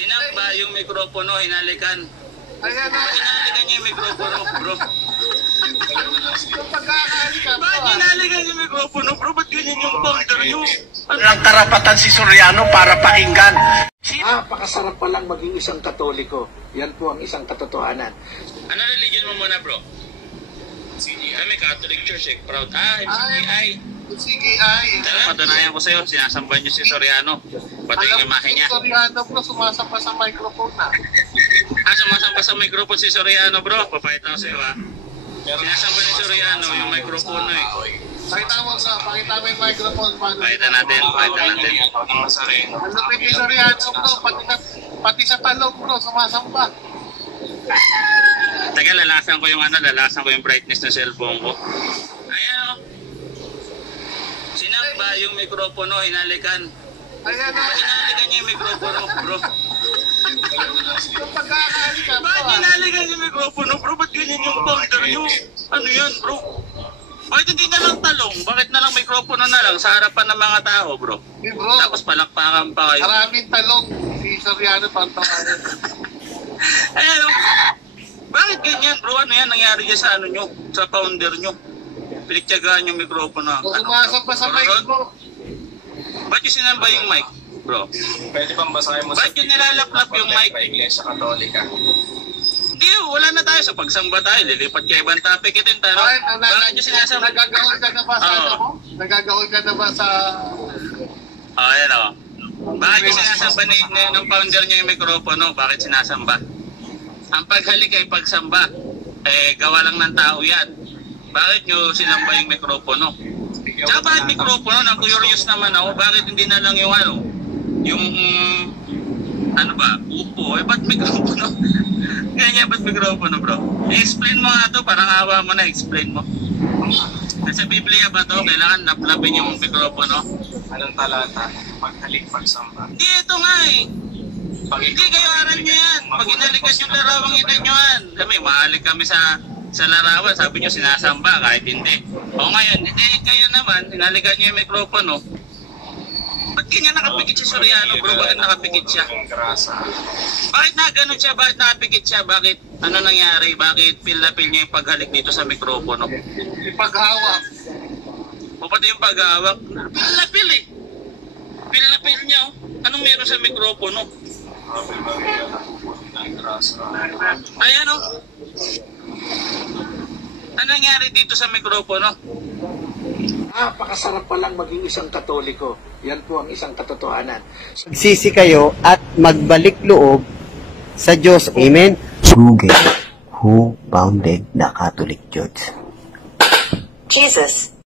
Sinamba yung mikropono, hinalikan. Ayan na. Hinalikan niya yung mikropono, bro. Yung pagkakahalikan mo. Bakit hinalikan yung mikropono, bro? Ba't ganyan yung founder nyo? Walang karapatan si Soriano para pakinggan. Napakasarap palang maging isang Katoliko. Yan po ang isang katotohanan. Ano religion mo muna, bro? Kami Catholic Church, eh. Proud. MCGI. CGI. Patunayan ko sa'yo, sinasamba niyo si Soriano. Pati yung imahe niya. Si Soriano, bro, sumasamba sa microphone na. Sumasamba sa microphone si Soriano, bro. Papayita ko sa'yo, ha. Sinasamba ni Soriano yung microphone, eh. Pakita mo yung microphone. Pakita natin. Ang lupit ni Soriano, bro, pati sa talong, bro, sumasamba. Teka, lalasan ko yung brightness ng cellphone ko. Ayan, o. Sinamba yung mikropono, hinalikan. Ayan na. Hinalikan niya yung mikropono, bro. Yung pagkakahalikan mo. Bakit hinalikan yung mikropono, bro? Ba't ganyan yung founder nyo? Ano yan, bro? Bakit hindi na lang talong? Bakit na lang mikropono na lang sa harapan ng mga tao, bro? Bro, Tapos palakpakan pa kayo. maraming talong. Si Soriano, pantanganan. Ayan, o. Bakit ganyan, bro? Ano yan nangyari dyan sa ano nyo? Sa founder nyo? Piniktiyagaan yung mikropono. Sumasamba sa mic, bro. Ba't yung sinamba yung mic, bro? Pwede bang basahin mo Ba't yung nilalaklap yung mic? Iglesia Katolika? Hindi, wala na tayo. Sa pagsamba tayo, lilipat kayo ibang topic. Ito yung tanong. Bakit yung sinasamba? Nagagahol ka na ba sa ano mo? Nagagahol ka na ba sa... Ayan o. Bakit yung sinasamba ng founder niya yung mikropono? Bakit sinasamba? Ang paghalik ay pagsamba. Gawa lang ng tao yan. Bakit nyo sinamba yung mikropono? Tsaka bakit mikropono? Curious naman ako. Bakit hindi na lang yung ano? Yung... ano ba? Upo. Ba't mikropono? Ganyan, ba't mikropono, bro? I-explain mo nga to. Parang awa mo na. Explain mo. Sa Biblia ba to? Kailangan naplapin yung mikropono? Anong talata? Paghalik, pagsamba. Hindi, ito nga eh. Hindi kayo aral nyo yan. Pag inalikan yung larawang ina nyo yan. Kami, mahalik kami sa larawan. Sabi nyo sinasamba kahit hindi. O ngayon, hindi kayo naman. Inalikan nyo yung mikropono. Ba't ganyan nakapikit si Soriano, bro? Bakit nakapikit siya? Bakit na ganun siya? Bakit nakapikit siya? Bakit? Ano nangyari? Bakit feel na feel niya yung paghalik dito sa mikropono? Yung paghawak. O pati yung paghawak? Feel na feel eh. Feel na feel niya oh. Anong meron sa mikropono? Ayan o. Ano nangyari dito sa mikropono? Napakasarap palang maging isang Katoliko. Yan po ang isang katotohanan. Magsisi kayo at magbalik loob sa Diyos. Amen? Google, who founded the Catholic Church? Jesus.